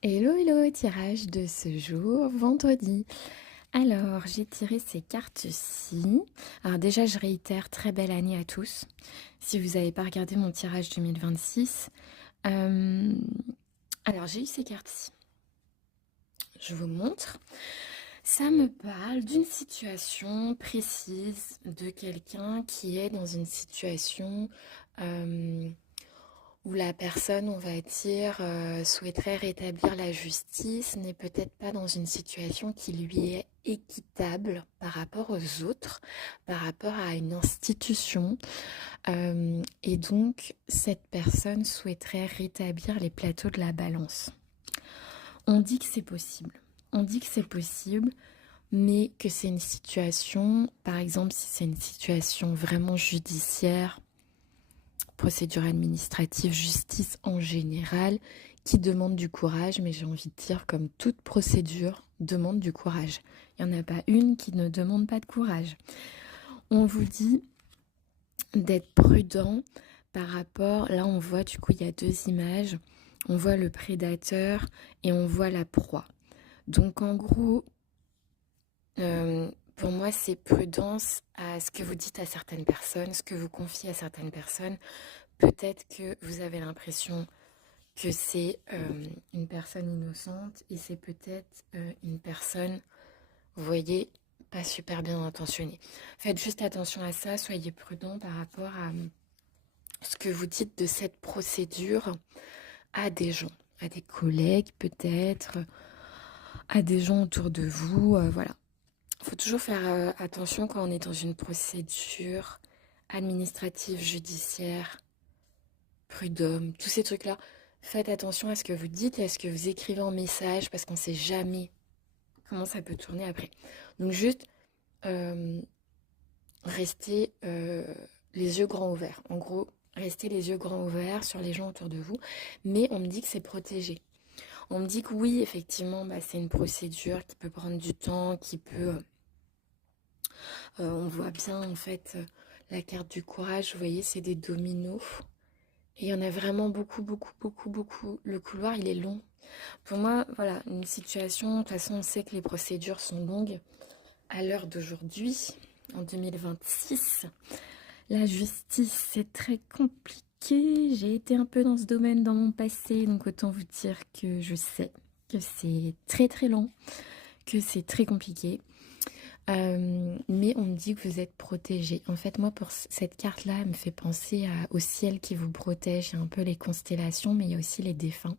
Hello, hello, tirage de ce jour, vendredi. Alors, j'ai tiré ces cartes-ci. Alors déjà, je réitère, très belle année à tous. Si vous n'avez pas regardé mon tirage 2026. Euh, alors, j'ai eu ces cartes-ci. Je vous montre. Ça me parle d'une situation précise de quelqu'un qui est dans une situation euh, où la personne, on va dire, souhaiterait rétablir la justice, n'est peut-être pas dans une situation qui lui est équitable par rapport aux autres, par rapport à une institution. Et donc, cette personne souhaiterait rétablir les plateaux de la balance. On dit que c'est possible. On dit que c'est possible, mais que c'est une situation, par exemple, si c'est une situation vraiment judiciaire, procédure administrative, justice en général, qui demande du courage, mais j'ai envie de dire comme toute procédure demande du courage. Il n'y en a pas une qui ne demande pas de courage. On vous dit d'être prudent par rapport, là on voit du coup il y a deux images, on voit le prédateur et on voit la proie. Donc en gros, pour moi c'est prudence à ce que vous dites à certaines personnes, ce que vous confiez à certaines personnes. Peut-être que vous avez l'impression que c'est une personne innocente et c'est peut-être une personne, vous voyez, pas super bien intentionnée. Faites juste attention à ça, soyez prudent par rapport à ce que vous dites de cette procédure à des gens, à des collègues peut-être, à des gens autour de vous, voilà. Il faut toujours faire attention quand on est dans une procédure administrative, judiciaire, prud'homme, tous ces trucs-là. Faites attention à ce que vous dites et à ce que vous écrivez en message parce qu'on ne sait jamais comment ça peut tourner après. Donc juste euh, restez les yeux grands ouverts. En gros, restez les yeux grands ouverts sur les gens autour de vous. Mais on me dit que c'est protégé. On me dit que oui, effectivement, bah, c'est une procédure qui peut prendre du temps, qui peut... on voit bien en fait la carte du courage, vous voyez, c'est des dominos. Et il y en a vraiment beaucoup, beaucoup, beaucoup, beaucoup. Le couloir, il est long. Pour moi, voilà, une situation, de toute façon, on sait que les procédures sont longues. À l'heure d'aujourd'hui, en 2026, la justice, c'est très compliqué. J'ai été un peu dans ce domaine dans mon passé, donc autant vous dire que je sais que c'est très très long, que c'est très compliqué. Mais on me dit que vous êtes protégé. En fait, moi, pour cette carte-là, elle me fait penser au ciel qui vous protège. Il y a un peu les constellations, mais il y a aussi les défunts.